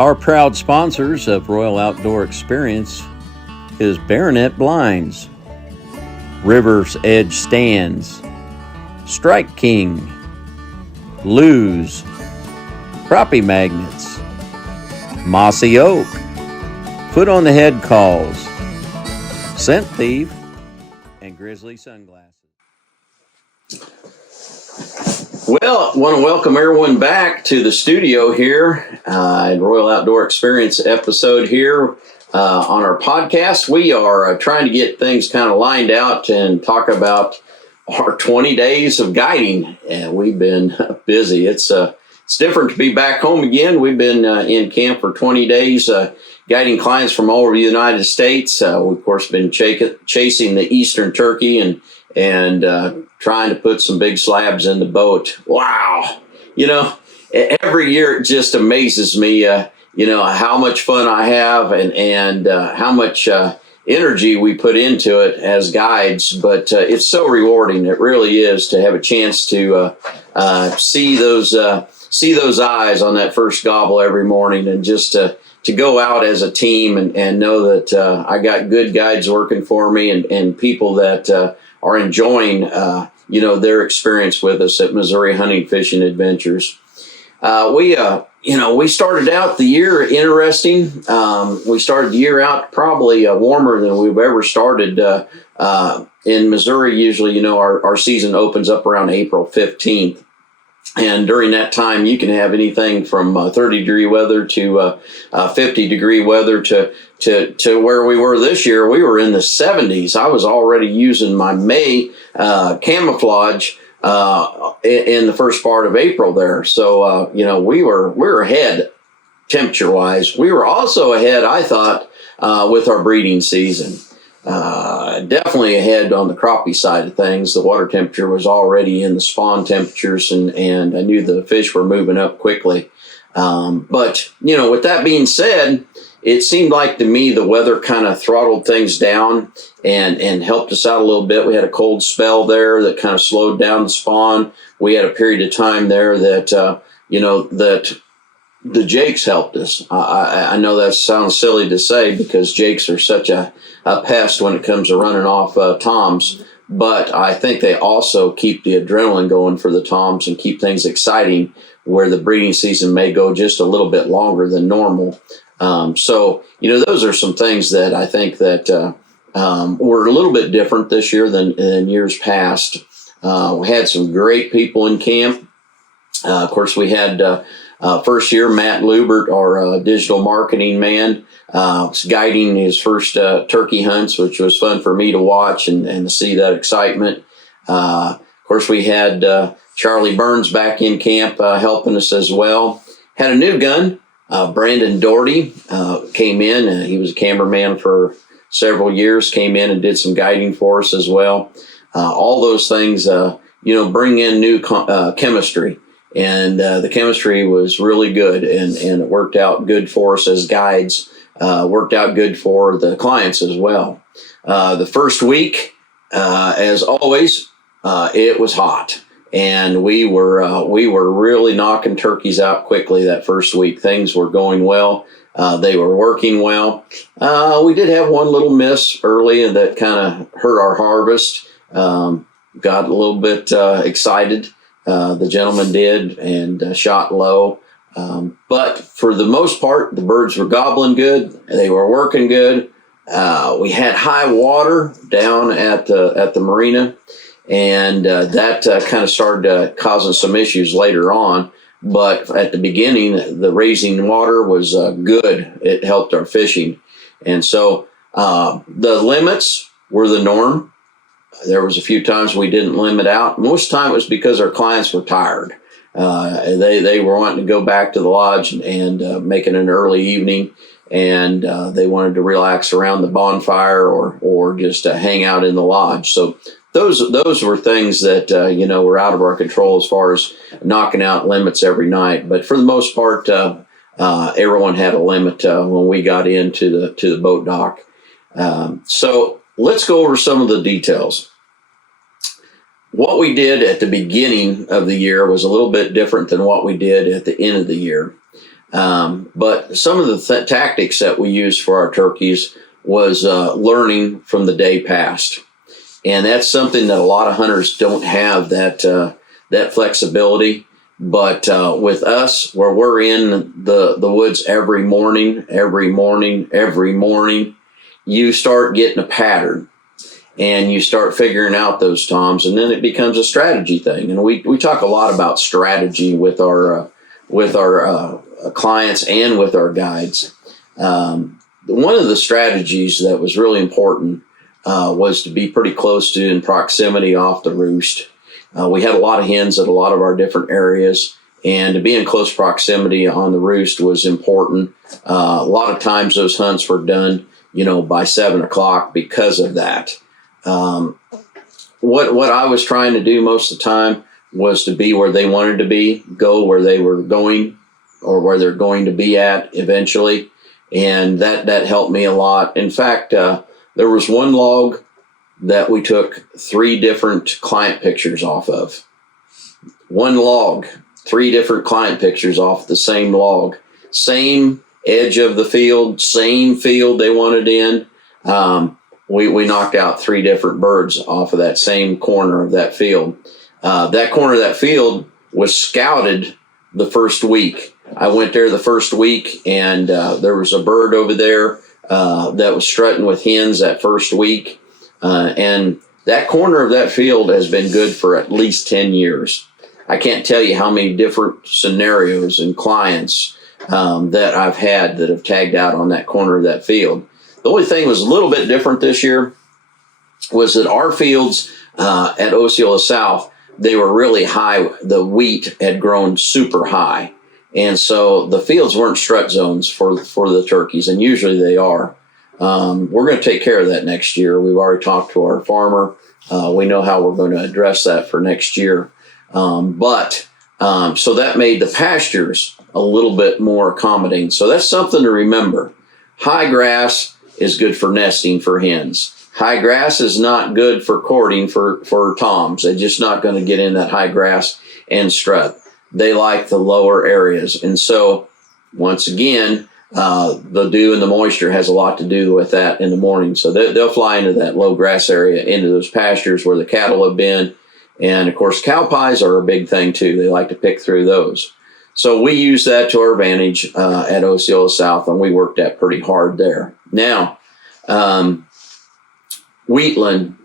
Our proud sponsors of Royal Outdoor Experience is Baronet Blinds, River's Edge Stands, Strike King, Lew's, Crappie Magnets, Mossy Oak, Foot on the Head Calls, Scent Thief, and Grizzly Sunglasses. Well, I want to welcome everyone back to the studio here at Royal Outdoor Experience episode here on our podcast. We are trying to get things kind of lined out and talk about our 20 days of guiding, and we've been busy. It's different to be back home again. We've been in camp for 20 days, guiding clients from all over the United States. We've, of course, been chasing the eastern turkey and trying to put some big slabs in the boat. Wow. You know, every year it just amazes me, how much fun I have and how much energy we put into it as guides. But it's so rewarding. It really is, to have a chance to see those eyes on that first gobble every morning, and just to go out as a team and know that I got good guides working for me and people that are enjoying, their experience with us at Missouri Hunting, Fishing Adventures. We started out the year interesting. We started the year out probably warmer than we've ever started. In Missouri, usually, our season opens up around April 15th. And during that time, you can have anything from 30-degree weather to 50-degree weather to where we were this year. We were in the 70s. I was already using my May camouflage in the first part of April there. So, we were ahead temperature-wise. We were also ahead, I thought, with our breeding season. Definitely ahead on the crappie side of things. The water temperature was already in the spawn temperatures, and I knew the fish were moving up quickly. But with that being said, it seemed like to me the weather kind of throttled things down and helped us out a little bit. We had a cold spell there that kind of slowed down the spawn. We had a period of time there that, that the jakes helped us. I know that sounds silly to say, because jakes are such a pest when it comes to running off toms, but I think they also keep the adrenaline going for the toms and keep things exciting, where the breeding season may go just a little bit longer than normal. So those are some things that I think that were a little bit different this year than years past. We had some great people in camp. Of course, we had first year, Matt Lubert, our digital marketing man, was guiding his first turkey hunts, which was fun for me to watch and to see that excitement. Of course, we had Charlie Burns back in camp helping us as well. Had a new gun, Brandon Doherty, came in. He was a cameraman for several years, came in and did some guiding for us as well. All those things, bring in new chemistry. And the chemistry was really good, and it worked out good for us as guides, worked out good for the clients as well. The first week, as always, it was hot, and we were really knocking turkeys out quickly that first week. Things were going well. They were working well. We did have one little miss early, and that kind of hurt our harvest. Got a little bit excited. The gentleman did, and shot low. But for the most part, the birds were gobbling good. They were working good. We had high water down at the marina, and that kind of started causing some issues later on. But at the beginning, the raising water was good. It helped our fishing. And so the limits were the norm. There was a few times we didn't limit out. Most of the time it was because our clients were tired. They were wanting to go back to the lodge and make it an early evening, and they wanted to relax around the bonfire or just hang out in the lodge. So those were things that were out of our control as far as knocking out limits every night. But for the most part, everyone had a limit when we got into the boat dock. So let's go over some of the details. What we did at the beginning of the year was a little bit different than what we did at the end of the year. But some of the tactics that we used for our turkeys was learning from the day past. And that's something that a lot of hunters don't have, that flexibility. But with us, where we're in the woods every morning, you start getting a pattern, and you start figuring out those toms, and then it becomes a strategy thing. And we talk a lot about strategy with our clients and with our guides. One of the strategies that was really important was to be pretty close to, in proximity off the roost. We had a lot of hens at a lot of our different areas, and to be in close proximity on the roost was important. A lot of times those hunts were done, by 7 o'clock because of that. What I was trying to do most of the time was to be where they wanted to be, go where they were going, or where they're going to be at eventually. And that helped me a lot. In fact, there was one log that we took 3 different client pictures off of. One log, 3 different client pictures off the same log. Same edge of the field, same field they wanted in. We knocked out 3 different birds off of that same corner of that field. That corner of that field was scouted the first week. I went there the first week, and there was a bird over there that was strutting with hens that first week. And that corner of that field has been good for at least 10 years. I can't tell you how many different scenarios and clients that I've had that have tagged out on that corner of that field. The only thing was a little bit different this year was that our fields at Osceola South, they were really high. The wheat had grown super high. And so the fields weren't strut zones for the turkeys, and usually they are. We're going to take care of that next year. We've already talked to our farmer. We know how we're going to address that for next year. So that made the pastures a little bit more accommodating. So that's something to remember. High grass is good for nesting for hens. High grass is not good for courting for toms. They're just not going to get in that high grass and strut. They like the lower areas. And so, once again, the dew and the moisture has a lot to do with that in the morning. So they'll fly into that low grass area, into those pastures where the cattle have been. And, of course, cow pies are a big thing, too. They like to pick through those. So we use that to our advantage at Osceola South, and we worked that pretty hard there. Now, Wheatland,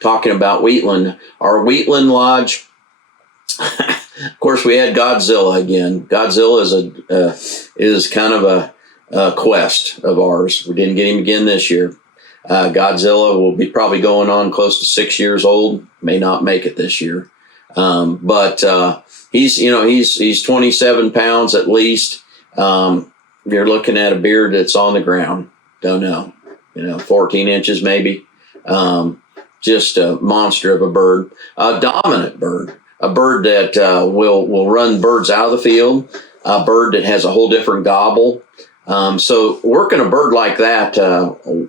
talking about Wheatland, our Wheatland Lodge, of course, we had Godzilla again. Godzilla is kind of a quest of ours. We didn't get him again this year. Godzilla will be probably going on close to 6 years old. May not make it this year, but he's 27 pounds at least. You're looking at a beard that's on the ground. Don't know, 14 inches maybe. Just a monster of a bird, a dominant bird. A bird that will run birds out of the field, a bird that has a whole different gobble. So working a bird like that,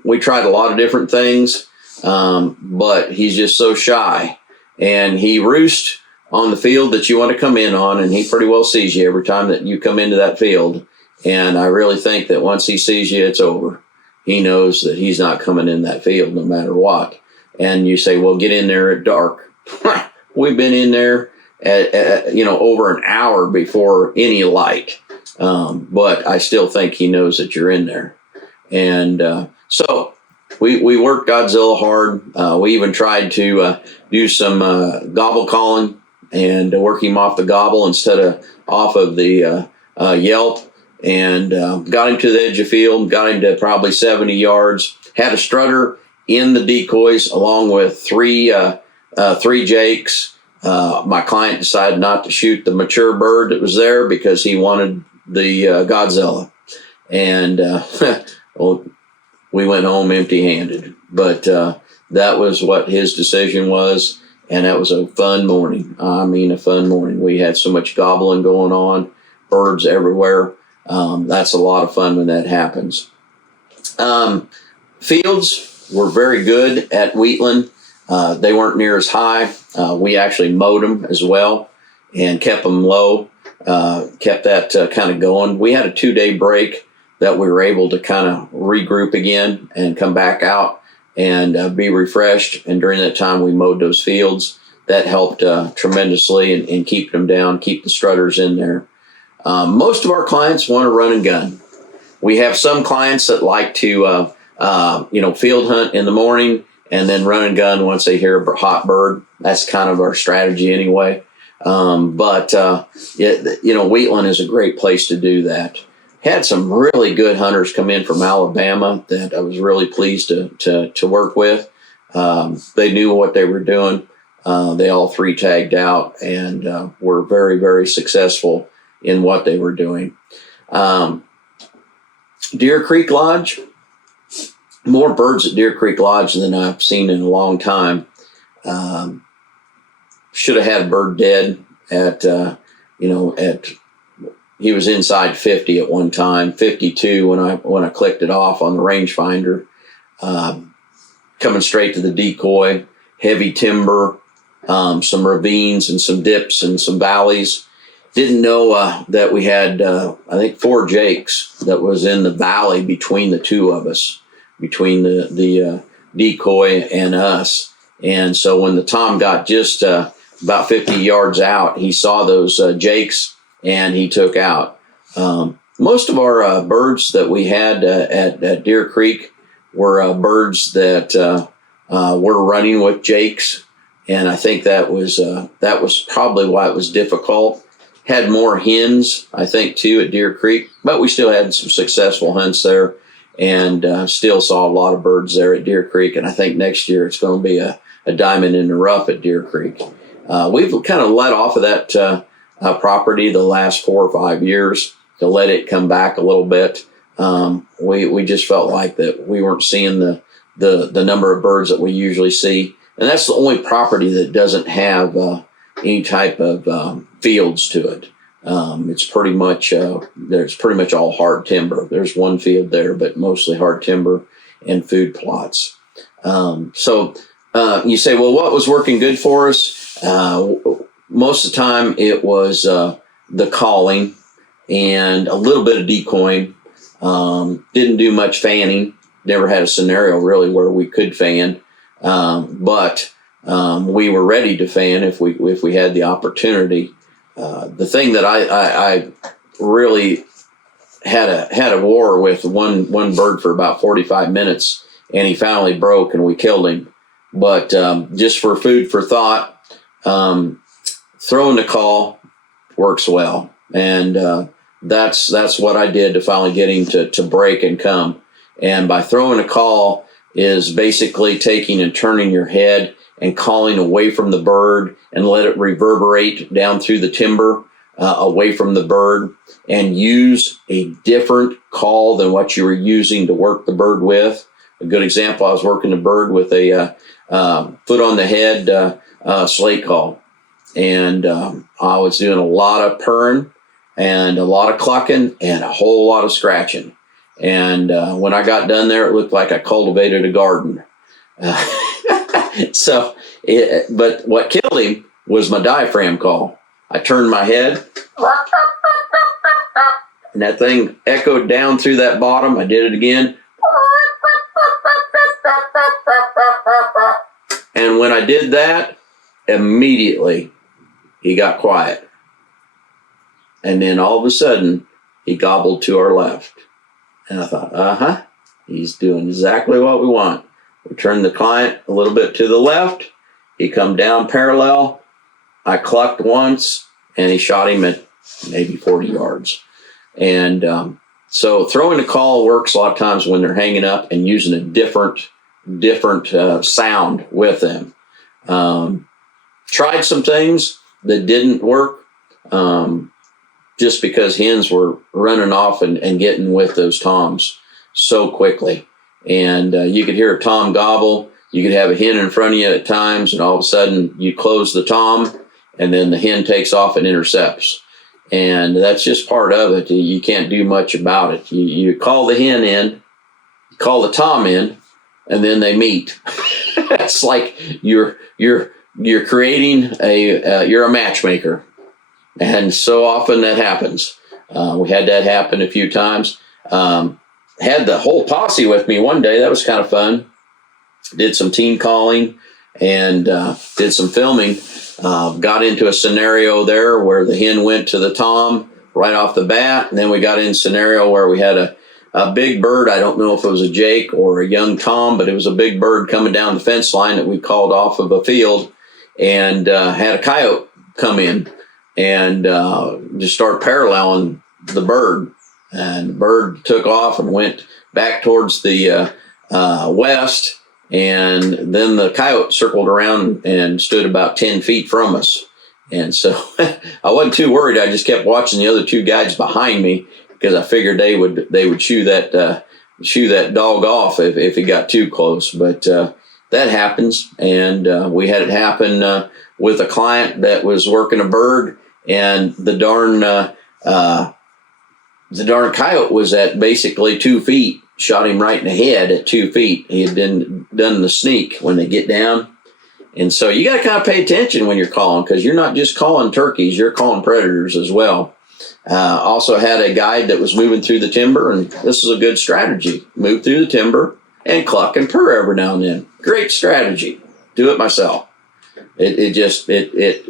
we tried a lot of different things, but he's just so shy. And he roosts on the field that you want to come in on, and he pretty well sees you every time that you come into that field. And I really think that once he sees you, it's over. He knows that he's not coming in that field no matter what. And you say, well, get in there at dark. We've been in there at over an hour before any light. But I still think he knows that you're in there. And so we worked Godzilla hard. We even tried to do some gobble calling and work him off the gobble instead of off of the yelp. And got him to the edge of field, got him to probably 70 yards, had a strutter in the decoys along with three jakes. My client decided not to shoot the mature bird that was there because he wanted the Godzilla. And well, we went home empty-handed. But that was what his decision was, and that was a fun morning. I mean, a fun morning. We had so much gobbling going on, birds everywhere. That's a lot of fun when that happens. Fields were very good at Wheatland. They weren't near as high. We actually mowed them as well and kept them low. kept that kind of going. We had a 2-day break that we were able to kind of regroup again and come back out and be refreshed. And during that time, we mowed those fields. That helped tremendously in keeping them down, keep the strutters in there. Most of our clients want to run and gun. We have some clients that like to, field hunt in the morning and then run and gun once they hear a hot bird. That's kind of our strategy anyway. But Wheatland is a great place to do that. Had some really good hunters come in from Alabama that I was really pleased to work with. They knew what they were doing. They all 3 tagged out and were very, very successful in what they were doing. Deer Creek Lodge, more birds at Deer Creek Lodge than I've seen in a long time. Should have had a bird dead he was inside 50 at one time, 52 when I clicked it off on the rangefinder. Coming straight to the decoy, heavy timber, some ravines and some dips and some valleys. Didn't know that we had, 4 jakes that was in the valley between the two of us, between the decoy and us. And so when the Tom got just about 50 yards out, he saw those jakes and he took out. Most of our birds that we had at Deer Creek were birds that were running with jakes. And I think that was probably why it was difficult. Had more hens, I think, too, at Deer Creek, but we still had some successful hunts there and still saw a lot of birds there at Deer Creek. And I think next year it's going to be a diamond in the rough at Deer Creek. We've kind of let off of that property the last 4 or 5 years to let it come back a little bit. We just felt like that we weren't seeing the number of birds that we usually see. And that's the only property that doesn't have any type of fields to it. It's pretty much there's pretty much all hard timber. There's one field there, but mostly hard timber and food plots. So you say, well, what was working good for us? Most of the time it was the calling and a little bit of decoying. Didn't do much fanning. Never had a scenario really where we could fan. But we were ready to fan if we had the opportunity. The thing that I really had a war with one bird for about 45 minutes, and he finally broke and we killed him. But just for food for thought, throwing the call works well, and that's what I did to finally get him to break and come. And by throwing a call is basically taking and turning your head and calling away from the bird and let it reverberate down through the timber away from the bird, and use a different call than what you were using to work the bird with. A good example, I was working the bird with a foot on the head slate call, and I was doing a lot of purring and a lot of clucking and a whole lot of scratching. And when I got done there, it looked like I cultivated a garden. But what killed him was my diaphragm call. I turned my head, and that thing echoed down through that bottom. I did it again. And when I did that, immediately he got quiet. And then all of a sudden, he gobbled to our left. And I thought, he's doing exactly what we want. We turned the client a little bit to the left. He come down parallel. I clucked once, and he shot him at maybe 40 yards. And so throwing a call works a lot of times when they're hanging up and using a different sound with them. Tried some things that didn't work just because hens were running off and getting with those toms so quickly. And you could hear a tom gobble. You could have a hen in front of you at times, and all of a sudden you close the tom, and then the hen takes off and intercepts. And that's just part of it. You can't do much about it. You call the hen in, call the tom in, and then they meet. It's like you're creating you're a matchmaker. And so often that happens. We had that happen a few times. Had the whole posse with me one day. That was kind of fun. Did some team calling and did some filming. Got into a scenario there where the hen went to the tom right off the bat. And then we got in a scenario where we had a big bird. I don't know if it was a jake or a young tom, but it was a big bird coming down the fence line that we called off of a field, and had a coyote come in and just start paralleling the bird. And the bird took off and went back towards the west. And then the coyote circled around and stood about 10 feet from us. And so I wasn't too worried. I just kept watching the other two guides behind me because I figured they would shoo that dog off if he got too close. But that happens. And we had it happen with a client that was working a bird, and the darn coyote was at basically 2 feet. Shot him right in the head at 2 feet. He had done the sneak when they get down. And so you got to kind of pay attention when you're calling, because you're not just calling turkeys, you're calling predators as well. Also had a guide that was moving through the timber, and this is a good strategy. Move through the timber and cluck and purr every now and then. Great strategy. Do it myself. If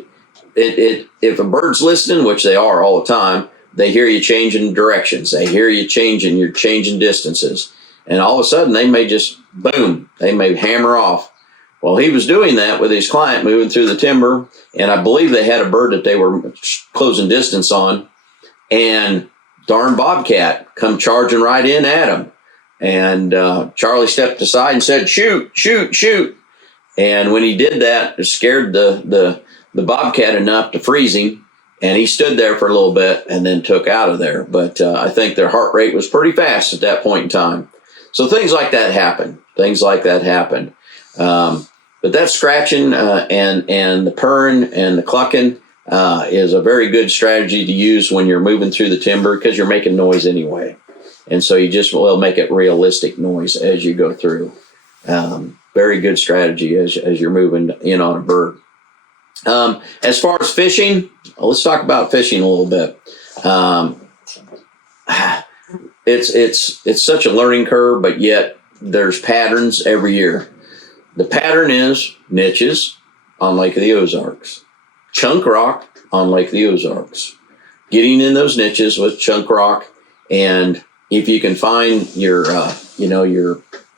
a bird's listening, which they are all the time, they hear you changing directions. They hear you you're changing distances. And all of a sudden, they may just, boom, they may hammer off. Well, he was doing that with his client moving through the timber, and I believe they had a bird that they were closing distance on, and darn bobcat come charging right in at him. And Charlie stepped aside and said, shoot, shoot, shoot. And when he did that, it scared the bobcat enough to freeze him. And he stood there for a little bit and then took out of there. But I think their heart rate was pretty fast at that point in time. So things like that happen. But that scratching and the purring and the clucking is a very good strategy to use when you're moving through the timber, because you're making noise anyway. And so you just will make it realistic noise as you go through. Very good strategy as you're moving in on a bird. As far as fishing, let's talk about fishing a little bit. It's such a learning curve, but yet there's patterns every year. The pattern is niches on Lake of the Ozarks, chunk rock on Lake of the Ozarks, getting in those niches with chunk rock. And if you can find your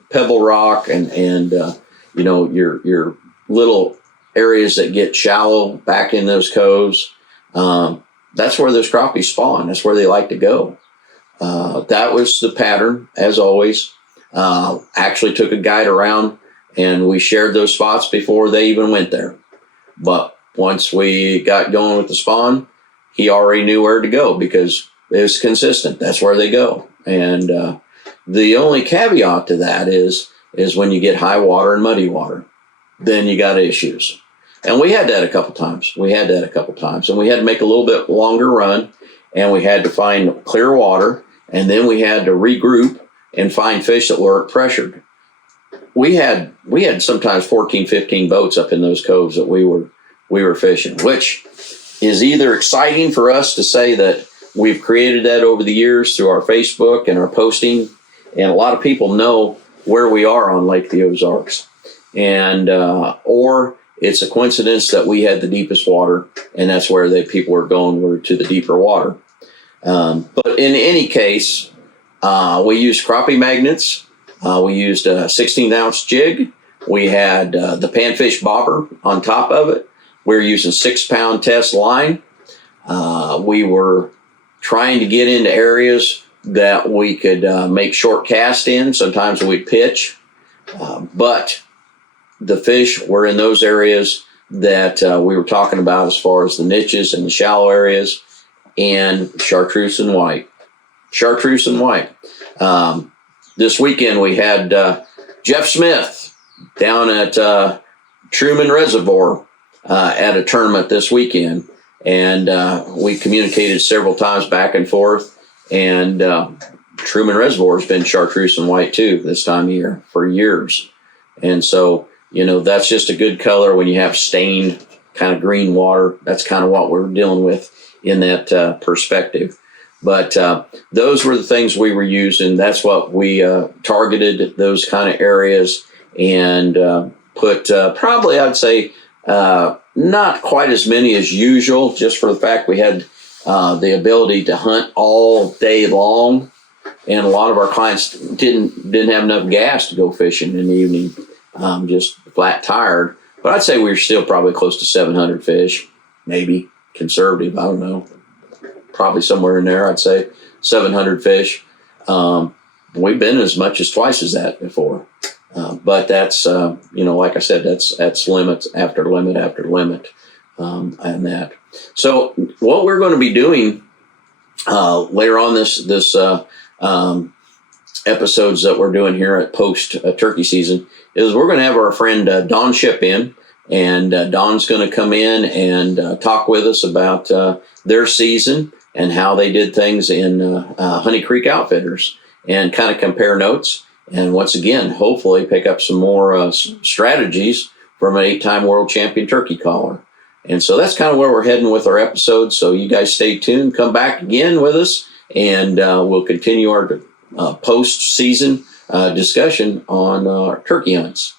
pebble rock and your little areas that get shallow back in those coves, that's where those crappies spawn. That's where they like to go. That was the pattern, as always. Actually took a guide around, and we shared those spots before they even went there. But once we got going with the spawn, he already knew where to go because it was consistent. That's where they go. And the only caveat to that is when you get high water and muddy water, then you got issues. And we had that a couple times. And we had to make a little bit longer run, and we had to find clear water, and then we had to regroup and find fish that weren't pressured. We had sometimes 14, 15 boats up in those coves that we were fishing, which is either exciting for us to say that we've created that over the years through our Facebook and our posting, and a lot of people know where we are on Lake of the Ozarks, and or it's a coincidence that we had the deepest water, and that's where people were going, were to the deeper water. But in any case, we used crappie magnets. We used a 16-ounce jig. We had the panfish bobber on top of it. We were using 6-pound test line. We were trying to get into areas that we could make short cast in. Sometimes we'd pitch, but the fish were in those areas that we were talking about as far as the niches and the shallow areas, and chartreuse and white. This weekend we had Jeff Smith down at Truman Reservoir at a tournament this weekend, and we communicated several times back and forth, and Truman Reservoir has been chartreuse and white too this time of year for years. And so, that's just a good color when you have stained kind of green water. That's kind of what we're dealing with in that perspective. But those were the things we were using. That's what we targeted, those kind of areas, and put probably, I'd say, not quite as many as usual, just for the fact we had the ability to hunt all day long. And a lot of our clients didn't have enough gas to go fishing in the evening, just flat tired. But I'd say we were still probably close to 700 fish, maybe conservative. I don't know. Probably somewhere in there, I'd say 700 fish. We've been as much as twice as that before. But that's, like I said, that's limit after limit after limit, and that. So what we're going to be doing later on this episodes that we're doing here at post turkey season is we're going to have our friend Don Ship in, and Don's going to come in and talk with us about their season and how they did things in Honey Creek Outfitters, and kind of compare notes. And once again, hopefully pick up some more strategies from an 8-time world champion turkey caller. And so that's kind of where we're heading with our episode. So you guys stay tuned, come back again with us, and we'll continue our post-season discussion on turkey hunts.